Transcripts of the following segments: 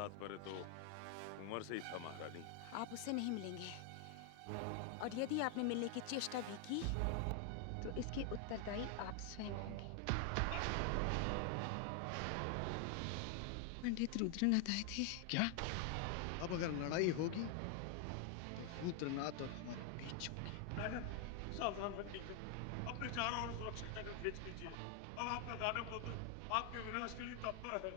तात्पर्य तो उम्र से ही था महारानी। आप उससे नहीं मिलेंगे, और यदि आपने मिलने की चेष्टा भी की तो इसके उत्तरदायी आप स्वयं होंगे। पंडित रुद्रनाथ आए थे। क्या? अब अगर लड़ाई होगी तो रुद्रनाथ और हमारे बीच होगी। दानव, सावधान रखिएगा, अपने चारों ओर सुरक्षित जगह भेज कीजिए। अब आपका दानव पुत्र आपके विनाश के लिए तत्पर है।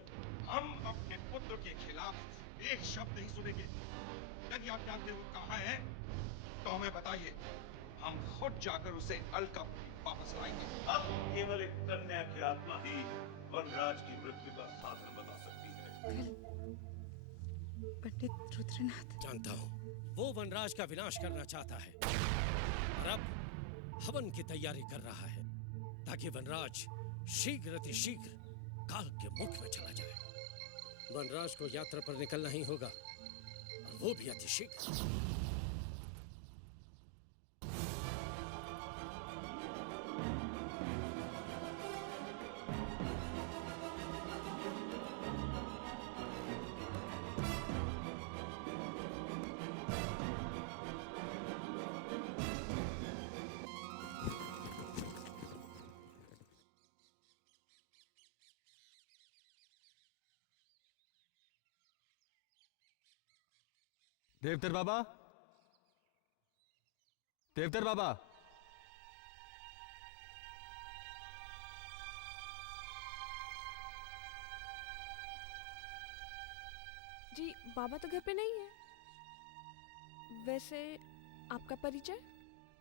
हम अपने पुत्र के खिलाफ एक शब्द नहीं सुनेंगे। यदि आप जानते हो कहाँ है तो हमें बताइए, हम खुद जाकर उसे अलका वापस लाएंगे। अब केवल एक कन्या की आत्मा ही वनराज की मृत्यु का साधन बता सकती है। पंडित रुद्रनाथ, जानता हूँ वो वनराज का विनाश करना चाहता है और अब हवन की तैयारी कर रहा है ताकि वनराज शीघ्र अतिशीघ्र काल के मुख में चला जाए। वनराज को यात्रा पर निकलना ही होगा और वो भी अतिशीघ्र। देवतर बाबा, देवतर बाबा, जी बाबा तो घर पे नहीं है। वैसे आपका परिचय?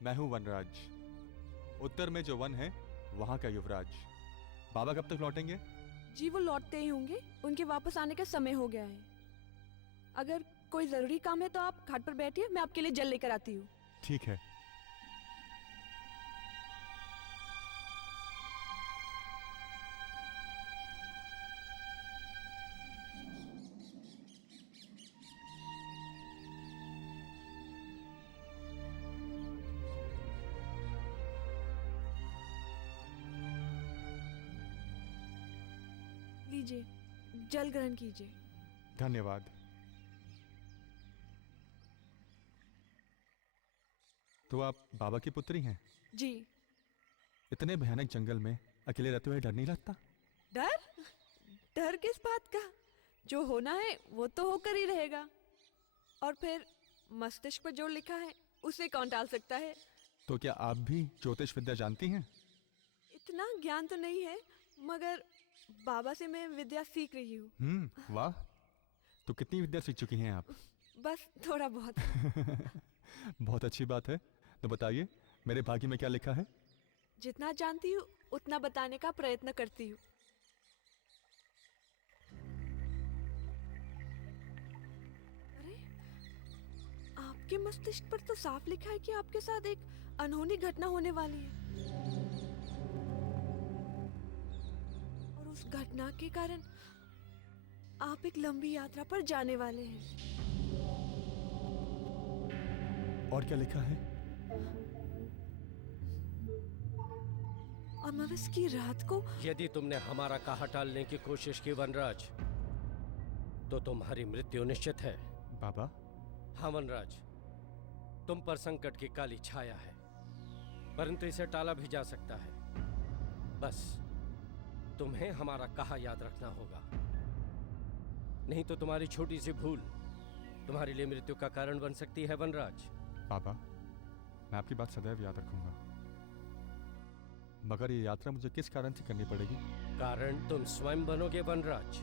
मैं हूं वनराज, उत्तर में जो वन है वहां का युवराज। बाबा कब तक लौटेंगे? जी वो लौटते ही होंगे, उनके वापस आने का समय हो गया है। अगर कोई जरूरी काम है तो आप घाट पर बैठिए, मैं आपके लिए जल लेकर आती हूँ। ठीक है। लीजिए, जल ग्रहण कीजिए। धन्यवाद। तो आप बाबा की पुत्री हैं? जी। इतने भयानक जंगल में अकेले रहते हुए डर नहीं लगता? डर? डर किस बात का? जो होना है वो तो होकर ही रहेगा। और फिर मस्तिष्क पर जो लिखा है उसे कौन टाल सकता है? तो क्या आप भी ज्योतिष विद्या जानती हैं? इतना ज्ञान तो नहीं है, मगर बाबा से मैं विद्या सीख रही हूँ। वाह। तो कितनी विद्या सीख चुकी हैं आप? बस थोड़ा बहुत। बहुत अच्छी बात है। तो बताइए, मेरे भाग्य में क्या लिखा है? जितना जानती हूँ उतना बताने का प्रयत्न करती हूँ। अरे, आपके मस्तिष्क पर तो साफ लिखा है कि आपके साथ एक अनहोनी घटना होने वाली है, और उस घटना के कारण आप एक लंबी यात्रा पर जाने वाले हैं। और क्या लिखा है? अमावस की रात को यदि तुमने हमारा कहा टालने की कोशिश की वनराज, तो तुम्हारी मृत्यु निश्चित है। बाबा? हाँ वनराज, तुम पर संकट की काली छाया है, परंतु इसे टाला भी जा सकता है। बस तुम्हें हमारा कहा याद रखना होगा, नहीं तो तुम्हारी छोटी सी भूल तुम्हारे लिए मृत्यु का कारण बन सकती है वनराज। बाबा, मैं आपकी बात सदैव याद रखूंगा, मगर ये यात्रा मुझे किस कारण से करनी पड़ेगी? कारण तुम स्वयं बनोगे वनराज।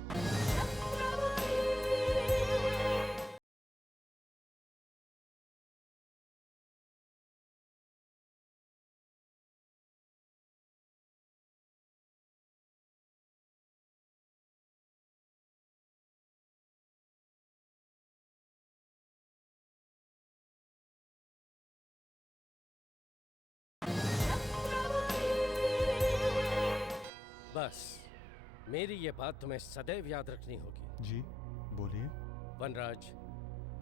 बस मेरी ये बात तुम्हें सदैव याद रखनी होगी। जी बोलिए। वनराज,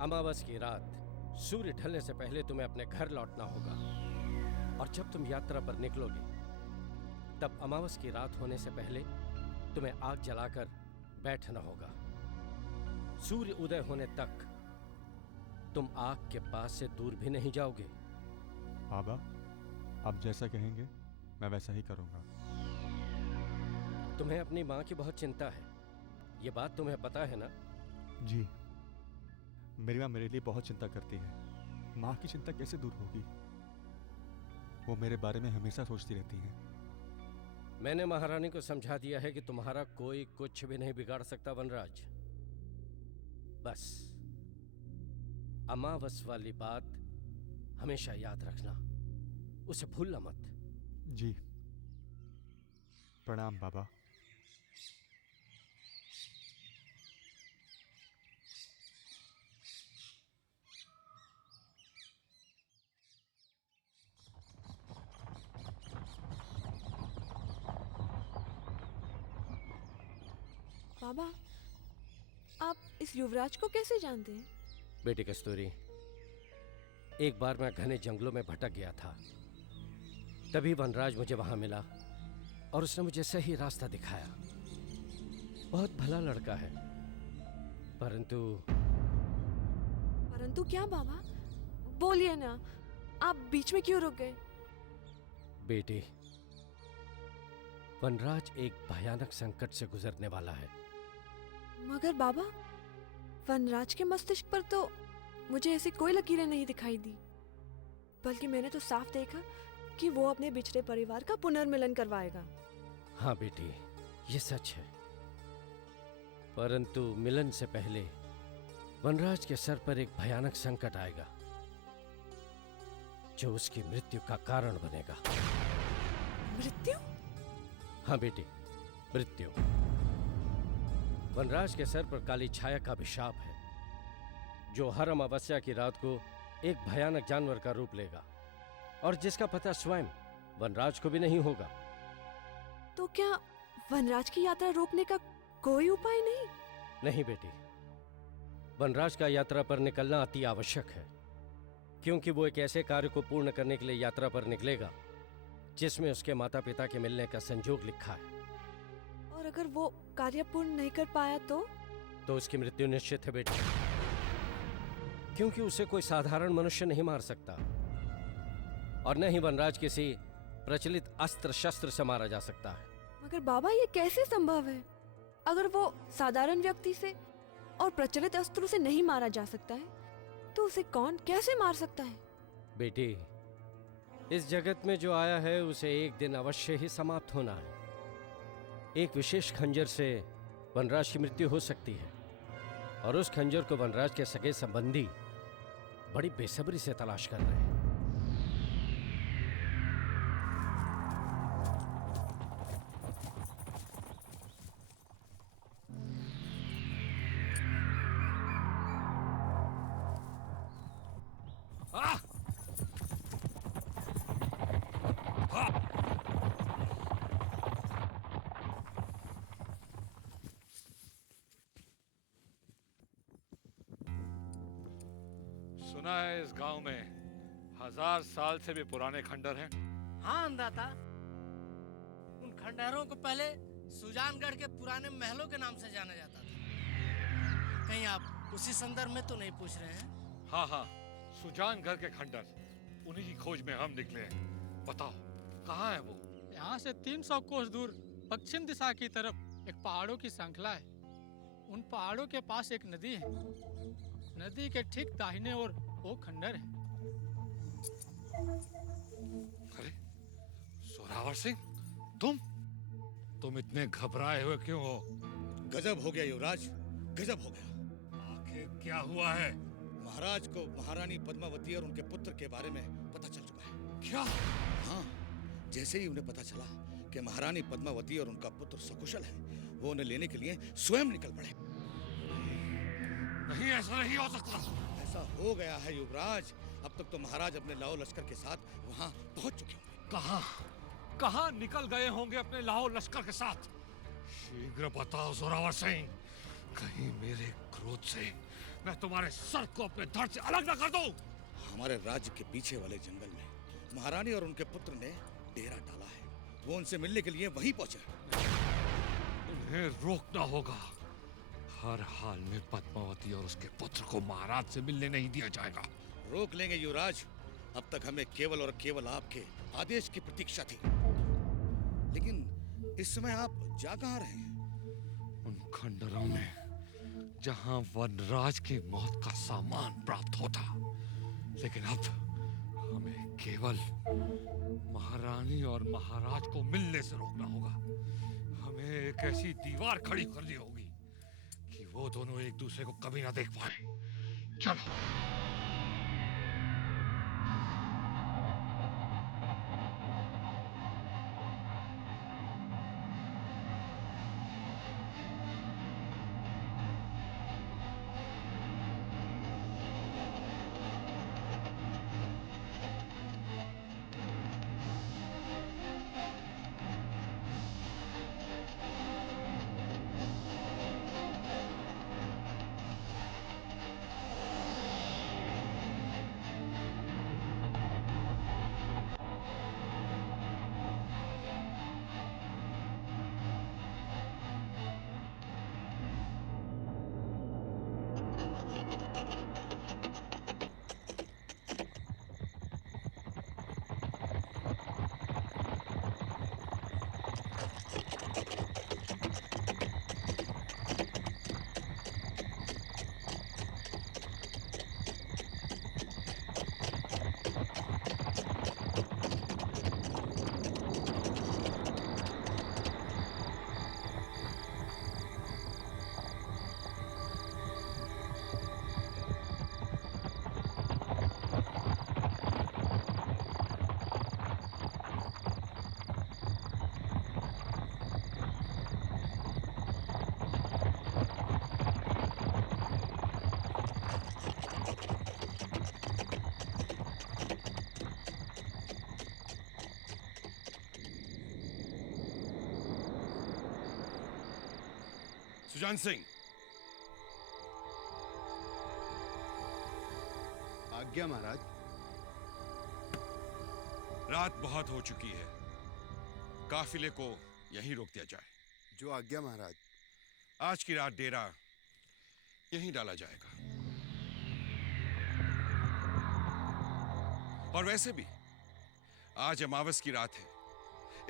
अमावस की रात सूर्य ढलने से पहले तुम्हें अपने घर लौटना होगा, और जब तुम यात्रा पर निकलोगे तब अमावस की रात होने से पहले तुम्हें आग जलाकर बैठना होगा। सूर्य उदय होने तक तुम आग के पास से दूर भी नहीं जाओगे। बाबा, आप जैसा कहेंगे मैं वैसा ही करूंगा। तुम्हें अपनी माँ की बहुत चिंता है, ये बात तुम्हें पता है ना? जी, मेरी माँ मेरे लिए बहुत चिंता करती है। माँ की चिंता कैसे दूर होगी? वो मेरे बारे में हमेशा सोचती रहती हैं। मैंने महारानी को समझा दिया है कि तुम्हारा कोई कुछ भी नहीं बिगाड़ सकता वनराज। बस अमावस वाली बात हमेशा याद रखना, उसे भूलना मत। जी, प्रणाम बाबा। बाबा, आप इस युवराज को कैसे जानते हैं? बेटी कस्तूरी, एक बार मैं घने जंगलों में भटक गया था, तभी वनराज मुझे वहां मिला और उसने मुझे सही रास्ता दिखाया। बहुत भला लड़का है, परंतु क्या बाबा? बोलिए ना, आप बीच में क्यों रुक गए? बेटी, वनराज एक भयानक संकट से गुजरने वाला है। मगर बाबा, वनराज के मस्तिष्क पर तो मुझे ऐसी कोई लकीरें नहीं दिखाई दी, बल्कि मैंने तो साफ देखा कि वो अपने बिछड़े परिवार का पुनर्मिलन करवाएगा। हाँ बेटी, ये सच है, परंतु मिलन से पहले वनराज के सर पर एक भयानक संकट आएगा जो उसकी मृत्यु का कारण बनेगा। मृत्यु? हाँ बेटी, मृत्यु। वनराज के सर पर काली छाया का अभिशाप है, जो हर अमावस्या की रात को एक भयानक जानवर का रूप लेगा और जिसका पता स्वयं वनराज को भी नहीं होगा। तो क्या वनराज की यात्रा रोकने का कोई उपाय नहीं? नहीं बेटी, वनराज का यात्रा पर निकलना अति आवश्यक है, क्योंकि वो एक ऐसे कार्य को पूर्ण करने के लिए यात्रा पर निकलेगा जिसमें उसके माता पिता के मिलने का संजोग लिखा है। और अगर वो कार्य पूर्ण नहीं कर पाया तो उसकी मृत्यु निश्चित है बेटी, क्योंकि उसे कोई साधारण मनुष्य नहीं मार सकता और न ही वनराज किसी प्रचलित अस्त्र शस्त्र से मारा जा सकता है। मगर बाबा, ये कैसे संभव है? अगर वो साधारण व्यक्ति से और प्रचलित अस्त्रों से नहीं मारा जा सकता है, तो उसे कौन कैसे मार सकता है? बेटी, इस जगत में जो आया है उसे एक दिन अवश्य ही समाप्त होना है। एक विशेष खंजर से वनराज की मृत्यु हो सकती है और उस खंजर को वनराज के सगे संबंधी बड़ी बेसब्री से तलाश कर रहे हैं। सुना है इस गांव में 1000 साल से भी पुराने खंडर हैं। हाँ अंदाता, उन खंडहरों को पहले सुजानगढ़ के पुराने महलों के नाम से जाना जाता था। कहीं आप उसी संदर्भ में तो नहीं पूछ रहे हैं? हाँ, सुजानगढ़ के खंडर, उन्हीं की खोज में हम निकले हैं। बताओ कहाँ है वो? यहाँ से 300 कोस दूर पश्चिम दिशा की तरफ एक पहाड़ों की श्रृंखला है। उन पहाड़ों के पास एक नदी है। नदी के ठीक दाहिने ओर वो खंडर है। अरे जोरावर सिंह, तुम इतने घबराए हुए क्यों हो? गजब हो गया युवराज, गजब हो गया। आखिर क्या हुआ है? महाराज को महारानी पद्मावती और उनके पुत्र के बारे में पता चल चुका है। क्या? हाँ, जैसे ही उन्हें पता चला कि महारानी पद्मावती और उनका पुत्र सकुशल है, वो उन्हें लेने के लिए स्वयं निकल पड़े। नहीं, ऐसा नहीं हो सकता। ऐसा हो गया है युवराज। अब तक तो महाराज अपने लाओ लश्कर के साथ वहाँ पहुँच चुके होंगे। कहाँ निकल गए होंगे अपने लाओ लश्कर के साथ? शीघ्र बताओ जोरावर सिंह, कहीं मेरे क्रोध से मैं तुम्हारे सर को अपने धड़ से अलग न कर दूं। हमारे राज्य के पीछे वाले जंगल में महारानी और उनके पुत्र ने डेरा डाला है। वो उनसे मिलने के लिए वहीं पहुंचे। उन्हें रोकना होगा। हर हाल में पद्मावती और उसके पुत्र को महाराज से मिलने नहीं दिया जाएगा। रोक लेंगे युवराज। अब तक हमें केवल और केवल आपके आदेश की प्रतीक्षा थी, लेकिन इस समय आप जा कहाँ रहे हैं? उन खंडरों में जहां वनराज की मौत का सामान प्राप्त होता, लेकिन अब हमें केवल महारानी और महाराज को मिलने से रोकना होगा। हमें एक ऐसी दीवार खड़ी करनी होगी कि वो दोनों एक दूसरे को कभी ना देख पाए। चलो। सुजान सिंह, आज्ञा महाराज। रात बहुत हो चुकी है, काफिले को यहीं रोक दिया जाए। जो आज्ञा महाराज। आज की रात डेरा यहीं डाला जाएगा। और वैसे भी आज अमावस की रात है,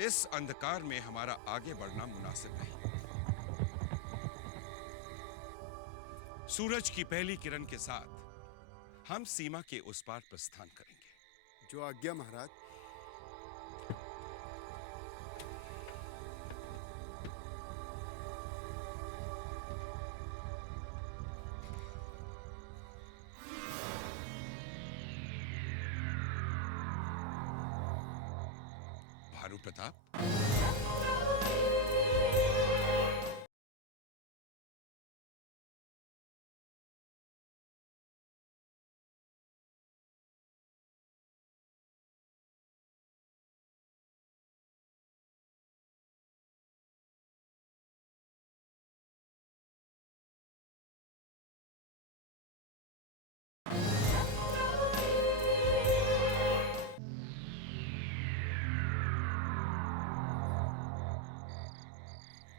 इस अंधकार में हमारा आगे बढ़ना मुनासिब नहीं। सूरज की पहली किरण के साथ हम सीमा के उस पार प्रस्थान करेंगे। जो आज्ञा महाराज। भानु प्रताप,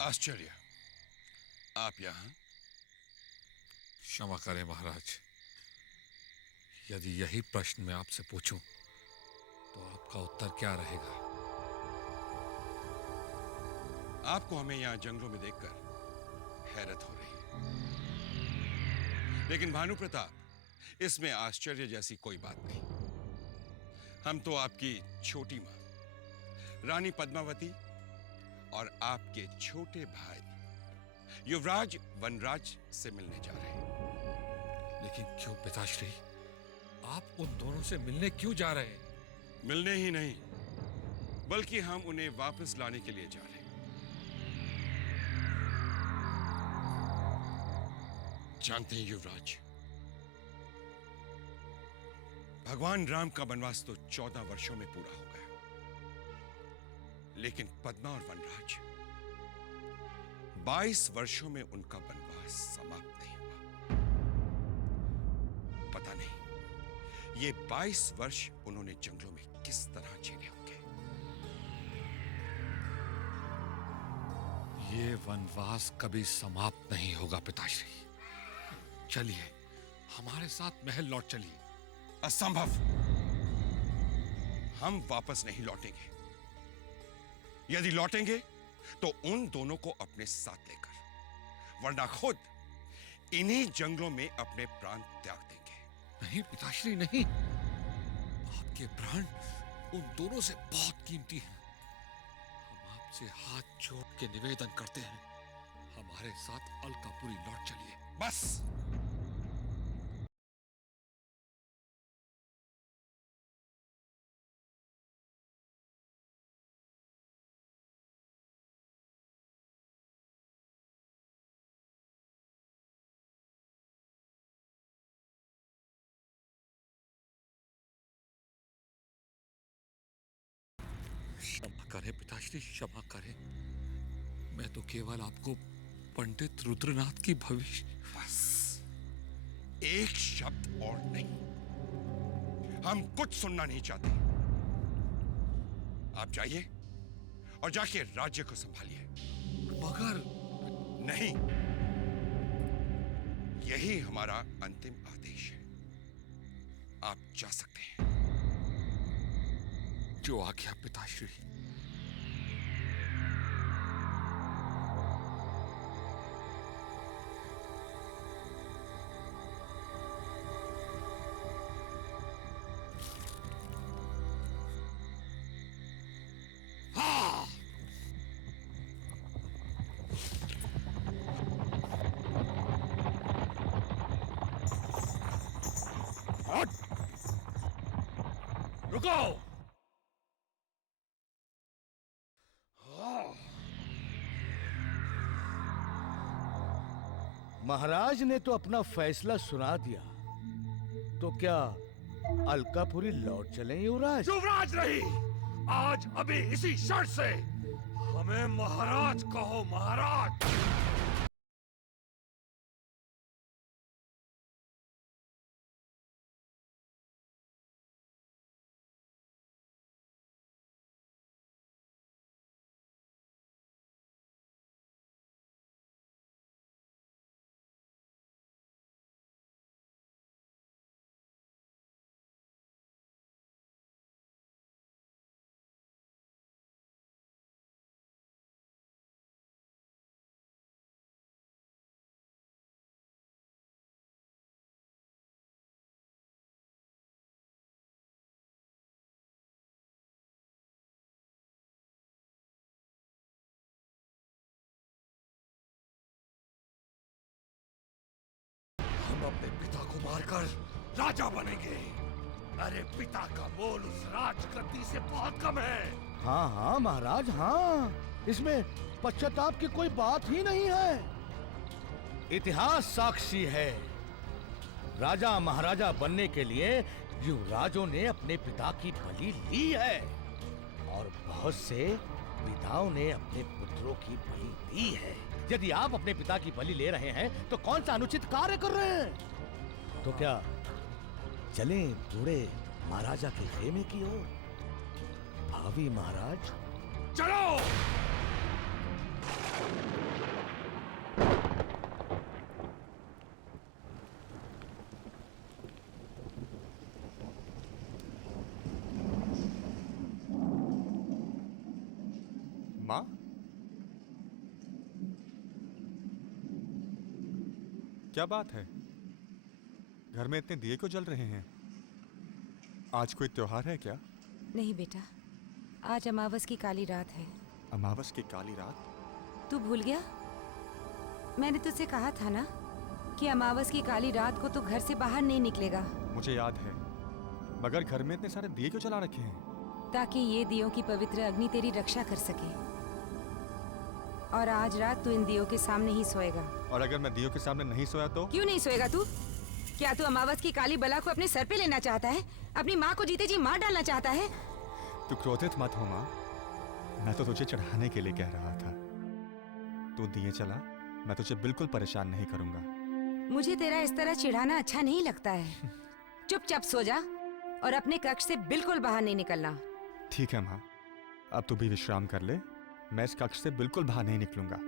आश्चर्य, आप यहां? क्षमा करें महाराज, यदि यही प्रश्न मैं आपसे पूछूं तो आपका उत्तर क्या रहेगा? आपको हमें यहां जंगलों में देखकर हैरत हो रही है, लेकिन भानु प्रताप, इसमें आश्चर्य जैसी कोई बात नहीं। हम तो आपकी छोटी मां रानी पद्मावती और आपके छोटे भाई युवराज वनराज से मिलने जा रहे हैं। लेकिन क्यों पिताश्री, आप उन दोनों से मिलने क्यों जा रहे हैं? मिलने ही नहीं, बल्कि हम उन्हें वापस लाने के लिए जा रहे हैं। जानते हैं युवराज, भगवान राम का वनवास तो 14 वर्षों में पूरा हो गया, लेकिन पद्मा और वनराज 22 वर्षों में उनका वनवास समाप्त नहीं हुआ। पता नहीं ये 22 वर्ष उन्होंने जंगलों में किस तरह झेले होंगे। ये वनवास कभी समाप्त नहीं होगा पिताश्री। चलिए हमारे साथ महल लौट चलिए। असंभव। हम वापस नहीं लौटेंगे। यदि लौटेंगे तो उन दोनों को अपने साथ लेकर, वरना खुद इन्हीं जंगलों में अपने प्राण त्याग देंगे। नहीं पिताश्री नहीं, आपके प्राण उन दोनों से बहुत कीमती हैं। हम आपसे हाथ जोड़ के निवेदन करते हैं, हमारे साथ अलकापुरी लौट चलिए। बस। क्षमा करें पिताश्री, क्षमा करें। मैं तो केवल आपको पंडित रुद्रनाथ की भविष्य। बस एक शब्द और नहीं। हम कुछ सुनना नहीं चाहते। आप जाइए और जाके राज्य को संभालिए। मगर नहीं, यही हमारा अंतिम आदेश है। आप जा सकते हैं। जो आज्ञा पिताश्री। रुको। महाराज ने तो अपना फैसला सुना दिया, तो क्या अलकापुरी लौट चलें युवराज? युवराज नहीं, आज अभी इसी शर्त से हमें महाराज कहो, महाराज। हम अपने पिता को मारकर राजा बनेंगे। अरे पिता का मोल उस राजगद्दी से बहुत कम है। हाँ हाँ महाराज, हाँ, इसमें पश्चाताप की कोई बात ही नहीं है। इतिहास साक्षी है, राजा महाराजा बनने के लिए युवराजों ने अपने पिता की बलि ली है, और बहुत से पिताओं ने अपने पुत्रों की बलि दी है। यदि आप अपने पिता की बलि ले रहे हैं तो कौन सा अनुचित कार्य कर रहे हैं? तो क्या चलें बूढ़े महाराजा के खेमे की ओर? भावी महाराज, चलो। माँ, क्या बात है? घर में इतने दिए क्यों जल रहे हैं? आज कोई त्योहार है क्या? नहीं बेटा, आज अमावस की काली रात है। अमावस की काली रात? तू भूल गया? मैंने तुझसे कहा था ना कि अमावस की काली रात को तू घर से बाहर नहीं निकलेगा। मुझे याद है, मगर घर में इतने सारे दिए क्यों जला रखे हैं? ताकि ये दियों की पवित्र अग्नि तेरी रक्षा कर सके। और आज रात तू इन दियों के सामने ही सोएगा। और अगर मैं दियों के सामने नहीं सोया तो? क्यों नहीं सोएगा तू? क्या तू अमावस की काली बला को अपने सर पे लेना चाहता है? अपनी माँ को जीते जी मार डालना चाहता है? तू क्रोधित मत हो माँ, मैं तो तुझे चढ़ाने के लिए कह रहा था। तू दिए चला, मैं तुझे बिल्कुल परेशान नहीं करूंगा। मुझे तेरा इस तरह चिढ़ाना अच्छा नहीं लगता है। चुपचाप सो जा और अपने कक्ष से बिल्कुल बाहर नहीं निकलना। ठीक है माँ, अब तू भी विश्राम कर ले। मैं इस कक्ष से बिल्कुल बाहर नहीं निकलूंगा।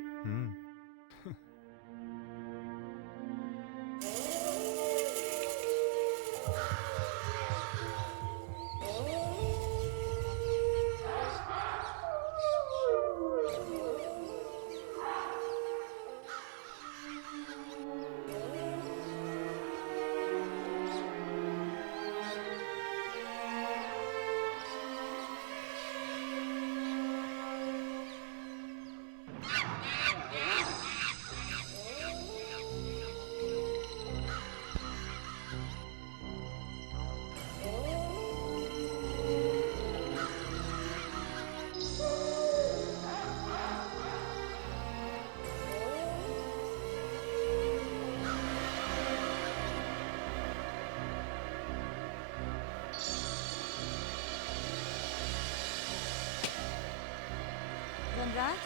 वनराज,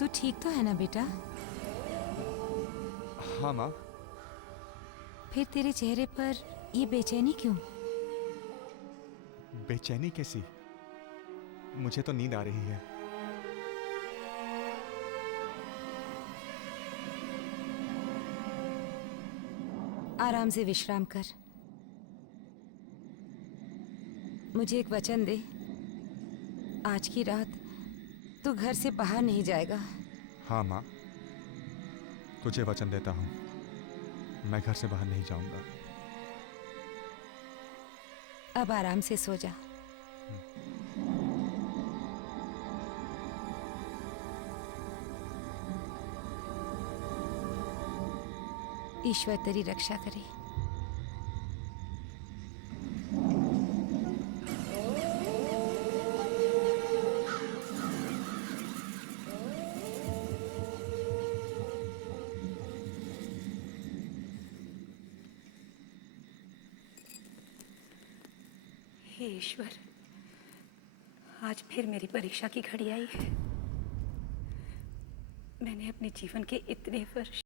तू ठीक तो है ना बेटा? हाँ माँ। फिर तेरे चेहरे पर ये बेचैनी क्यों? बेचैनी कैसी? मुझे तो नींद आ रही है। आराम से विश्राम कर। मुझे एक वचन दे, आज की रात तू घर से बाहर नहीं जाएगा। हाँ माँ, तुझे वचन देता हूँ, मैं घर से बाहर नहीं जाऊंगा। अब आराम से सो जा। ईश्वर तेरी रक्षा करे। हे ईश्वर, आज फिर मेरी परीक्षा की घड़ी आई है। मैंने अपने जीवन के इतने वर्ष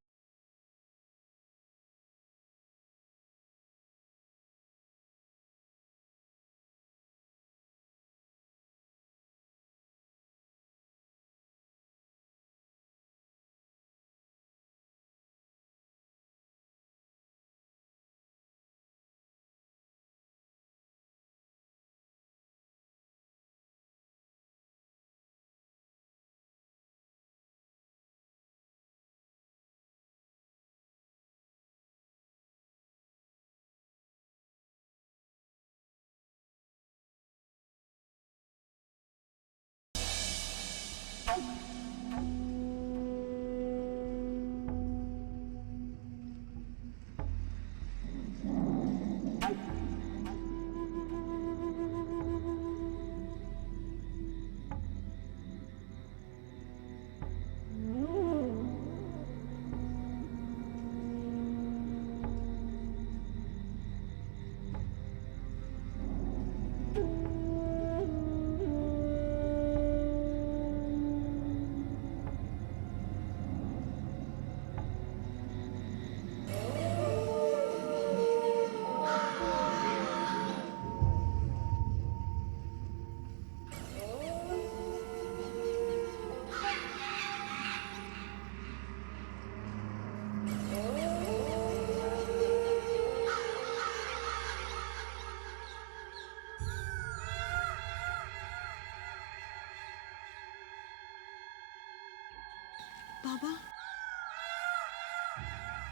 बाबा,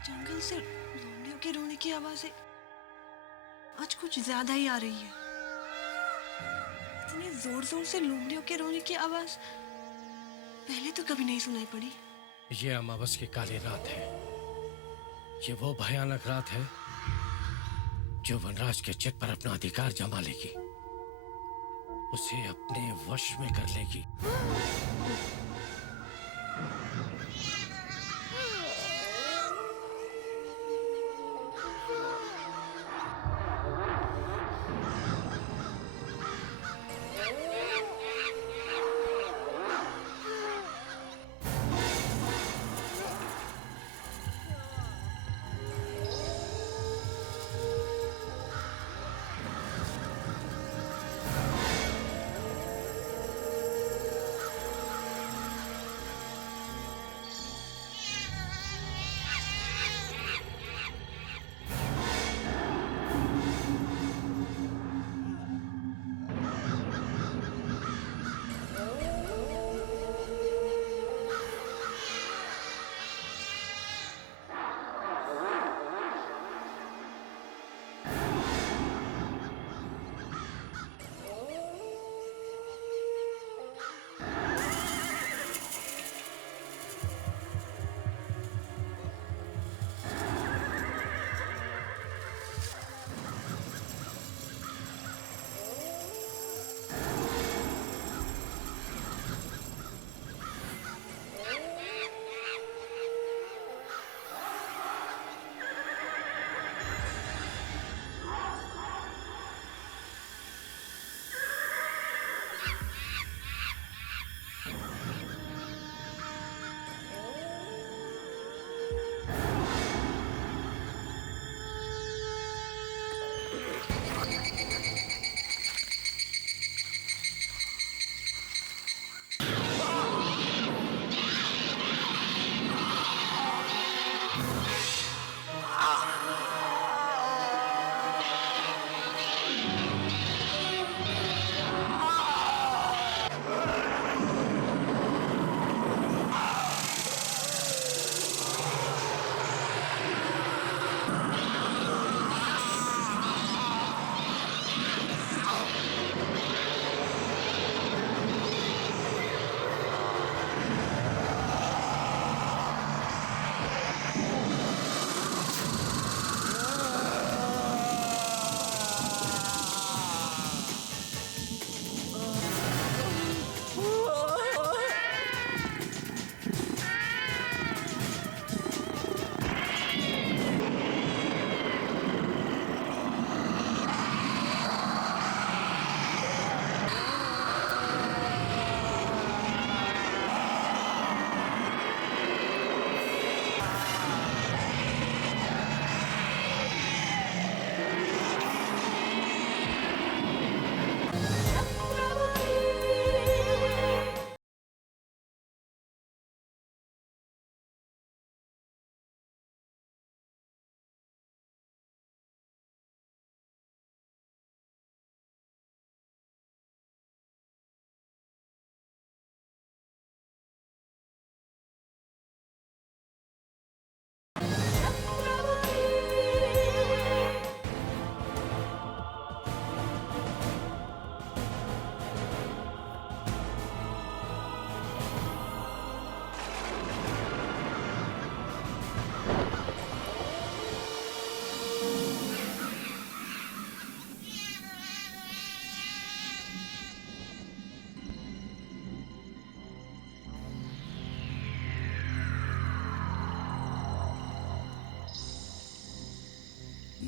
जंगल से लोमड़ियों के रोने की आवाजें आज कुछ ज्यादा ही आ रही है। इतने जोर जोर से लोमड़ियों के रोने की आवाज पहले तो कभी नहीं सुनाई पड़ी। ये अमावस की काली रात है। ये वो भयानक रात है जो वनराज के चित्त पर अपना अधिकार जमा लेगी, उसे अपने वश में कर लेगी।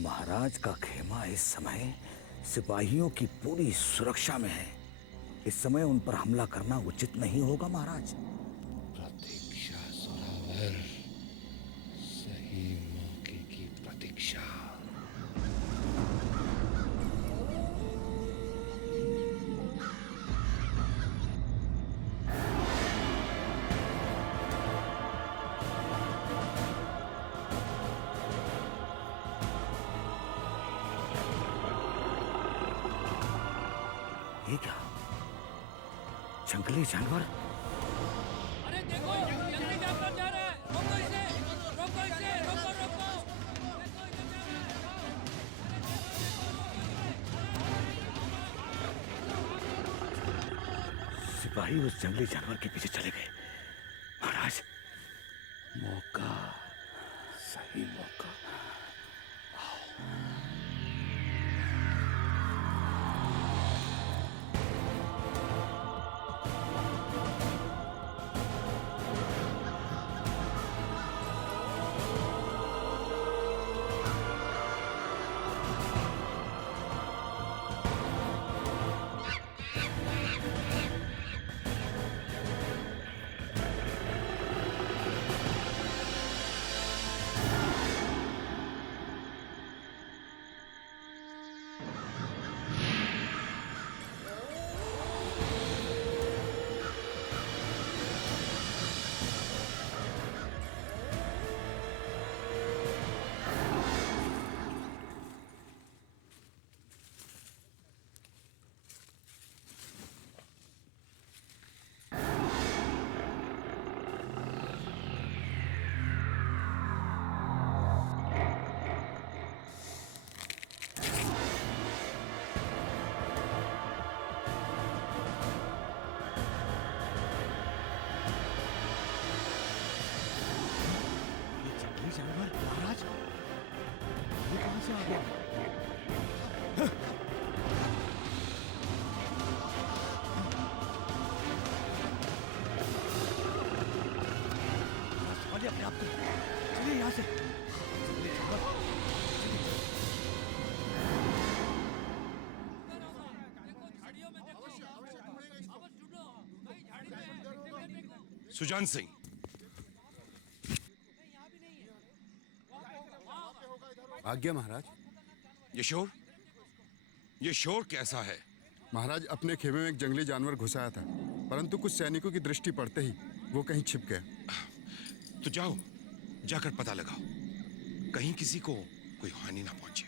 महाराज का खेमा इस समय सिपाहियों की पूरी सुरक्षा में है। इस समय उन पर हमला करना उचित नहीं होगा महाराज। प्रतीक्षा सुरावर, सही मौके की प्रतीक्षा। ये क्या? जंगली जानवर? अरे देखो, जंगली जानवर जा रहा है। रोको इसे, रोको इसे, रोको, रोको। सिपाही उस जंगली जानवर के पीछे चले गए। महाराज, मौका, सही मौका। जानवर महाराज, ये कहां से आ गया? संभालिए अपने आप को। चलिए यहाँ से। चलिए जानवर, सुजान सिंह, आज्ञा महाराज। ये शोर कैसा है? महाराज, अपने खेमे में एक जंगली जानवर घुस आया था, परंतु कुछ सैनिकों की दृष्टि पड़ते ही वो कहीं छिप गया। तो जाओ, जाकर पता लगाओ, कहीं किसी को कोई हानि ना पहुंचे।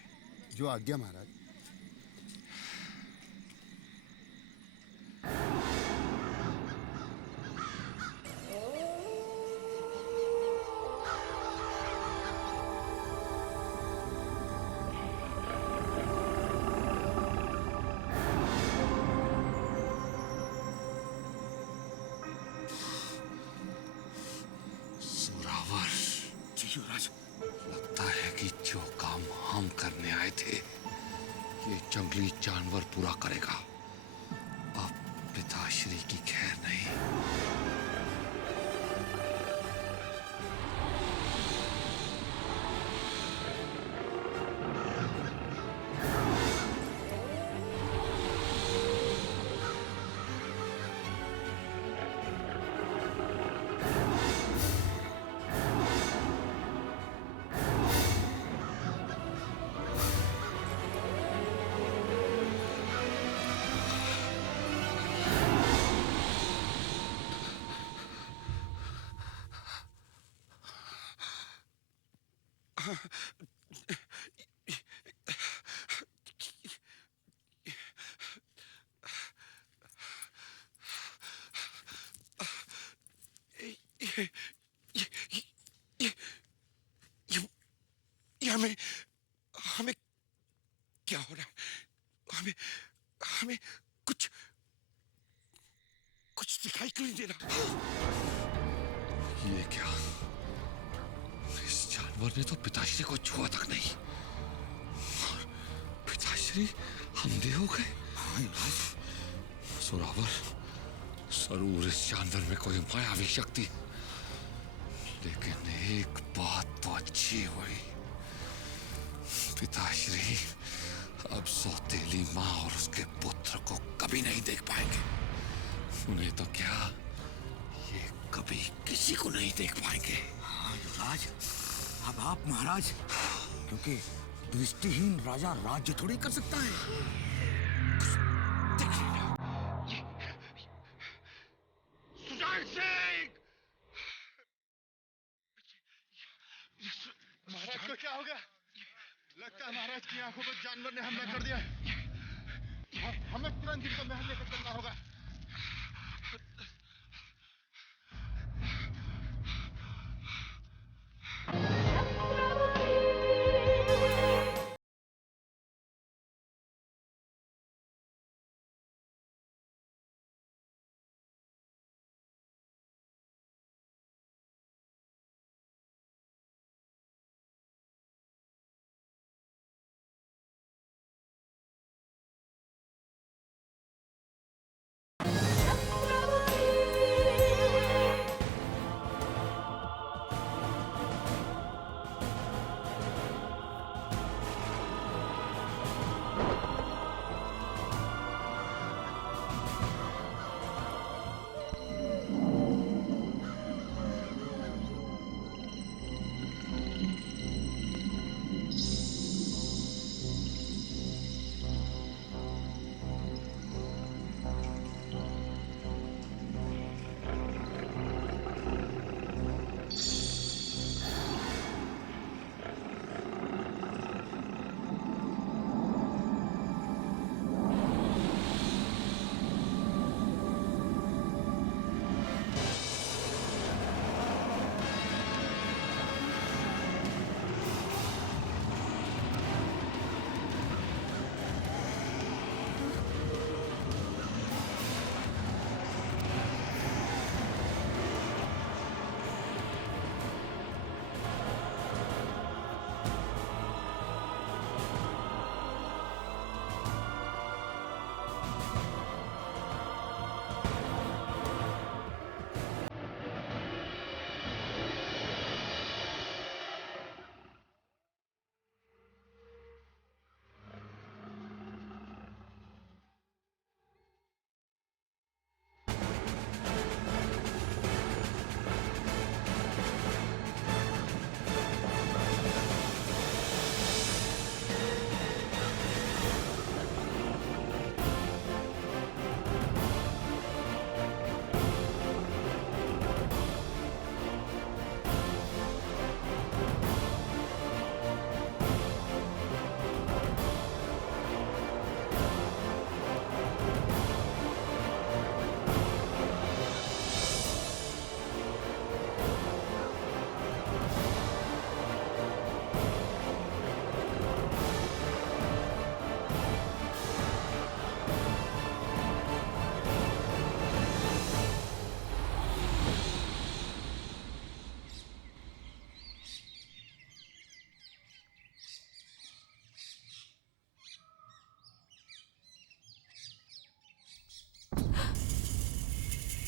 जो आज्ञा महाराज। लगता है कि जो काम हम करने आए थे ये जंगली जानवर पूरा करेगा। अब पिताश्री की खैर नहीं। ये हमें क्या हो रहा है? हमें कुछ दिखाई क्यों नहीं दे रहा? ये क्या? इस जानवर ने तो पिताश्री को छुआ तक नहीं, और पिताश्री अंधे हो गए। सुरावर, जरूर इस जानवर में कोई मायावी शक्ति, लेकिन एक बात तो अच्छी हुई, पिताश्री अब सौतेली माँ और उसके पुत्र को कभी नहीं देख पाएंगे। उन्हें तो क्या, ये कभी किसी को नहीं देख पाएंगे। हाँ युवराज, अब आप महाराज, क्योंकि दृष्टिहीन राजा राज्य थोड़ी कर सकता है। महाराज को क्या हो गया? लगता है महाराज की आंखों पर जानवर ने हमला कर दिया। हमें तुरंत इनको महल लेकर चलना होगा।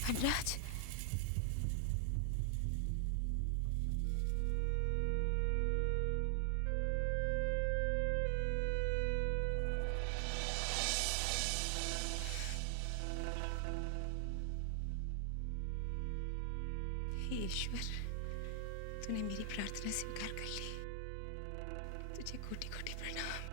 वनराज, हे ईश्वर, तूने मेरी प्रार्थना स्वीकार कर ली। तुझे कोटि कोटि प्रणाम।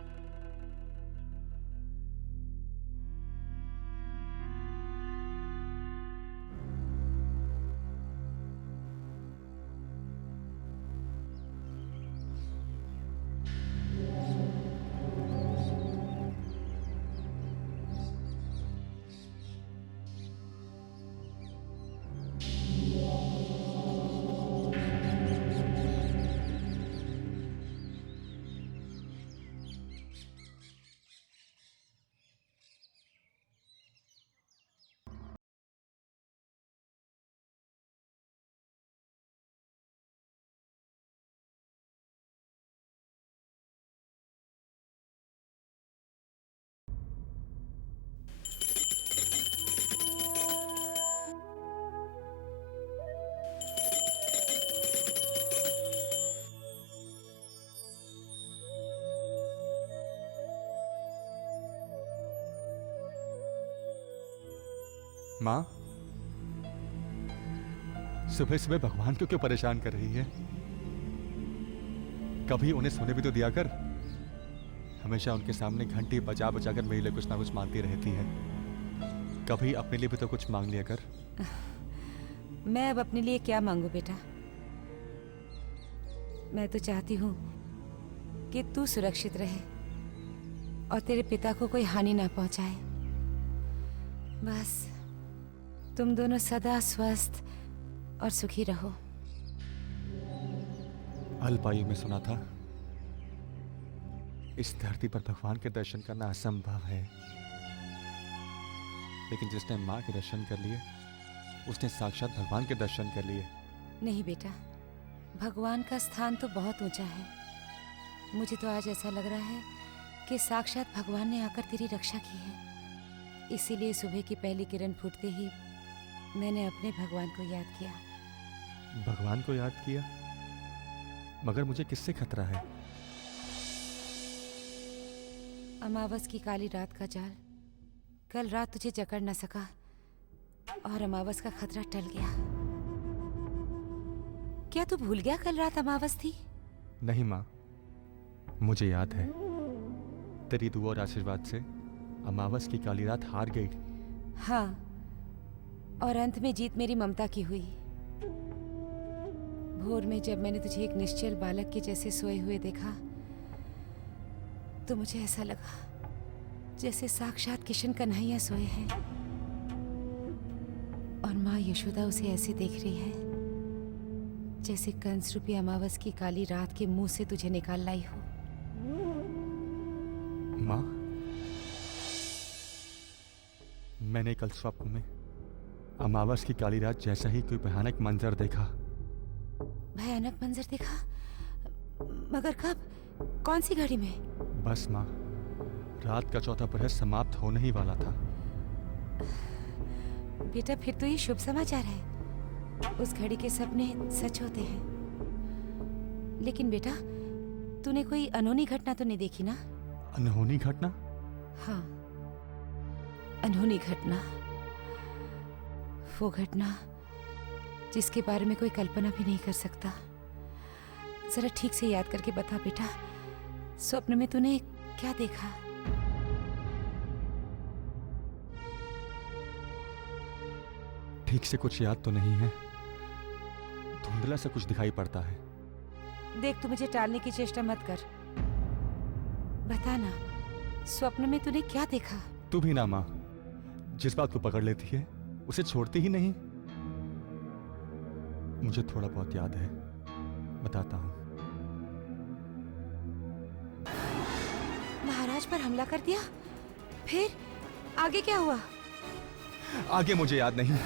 माँ, सुबह सुबह भगवान को क्यों परेशान कर रही है? कभी उन्हें सोने भी तो दिया कर। हमेशा उनके सामने घंटी बजा बजा कर मेरे लिए कुछ ना कुछ मांगती रहती है। कभी अपने लिए भी तो कुछ मांग लिया कर। मैं अब अपने लिए क्या मांगू बेटा? मैं तो चाहती हूँ कि तू सुरक्षित रहे और तेरे पिता को कोई हानि ना पहुंचाए। बस तुम दोनों सदा स्वस्थ और सुखी रहो। अल्पायु में सुना था इस धरती पर भगवान के दर्शन करना असंभव है, लेकिन जिसने माँ के दर्शन कर लिए उसने साक्षात भगवान के दर्शन कर लिए। नहीं बेटा, भगवान का स्थान तो बहुत ऊंचा है। मुझे तो आज ऐसा लग रहा है कि साक्षात भगवान ने आकर तेरी रक्षा की है। इसीलिए सुबह की पहली किरण फूटते ही मैंने अपने भगवान को याद किया। भगवान को याद किया? मगर मुझे किससे खतरा है? अमावस की काली रात का जाल कल रात तुझे जकड़ न सका और अमावस का खतरा टल गया। क्या तू भूल गया कल रात अमावस थी? नहीं माँ, मुझे याद है। तेरी दुआ और आशीर्वाद से अमावस की काली रात हार गई। हाँ, और अंत में जीत मेरी ममता की हुई। भोर में जब मैंने तुझे एक निश्चल बालक के जैसे सोए हुए देखा तो मुझे ऐसा लगा जैसे साक्षात किशन कन्हैया सोए हैं और माँ यशोदा उसे ऐसे देख रही है जैसे कंस रूपी अमावस की काली रात के मुंह से तुझे निकाल लाई हो। माँ, मैंने कल स्वप्न में अमावस की काली रात जैसा ही कोई भयानक मंजर देखा। भयानक मंजर देखा? मगर कब? कौन सी घड़ी में? बस माँ, रात का चौथा प्रहर समाप्त होने ही वाला था। बेटा फिर तो ये शुभ समाचार है। उस घड़ी के सपने सच होते हैं। लेकिन बेटा, तूने कोई अनहोनी घटना तो नहीं देखी ना? अनहोनी घटना? हाँ, अनहोनी घटना। वो घटना जिसके बारे में कोई कल्पना भी नहीं कर सकता। जरा ठीक से याद करके बता बेटा, स्वप्न में तूने क्या देखा? ठीक से कुछ याद तो नहीं है, धुंधला सा कुछ दिखाई पड़ता है। देख, तू मुझे टालने की चेष्टा मत कर। बता ना, स्वप्न में तूने क्या देखा? तू भी ना माँ, जिस बात को पकड़ लेती है उसे छोड़ती ही नहीं। मुझे थोड़ा बहुत याद है, बताता हूँ। महाराज पर हमला कर दिया? फिर आगे क्या हुआ? आगे मुझे याद नहीं।